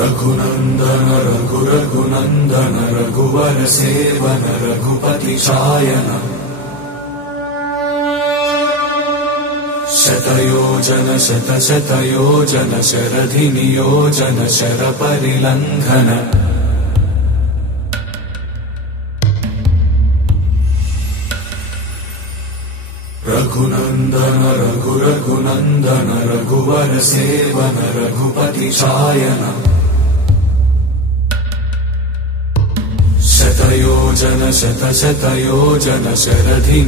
रघुनंदन रघुनंदन रघुवर seven Raghupati Shayan शतयोजन शतशतयोजन शरधि नियोजन sir परिलंघन Raghunandan Raghunandan रघुवर seven Raghupati Shayan शतयोजन शतशतयोजन शरधि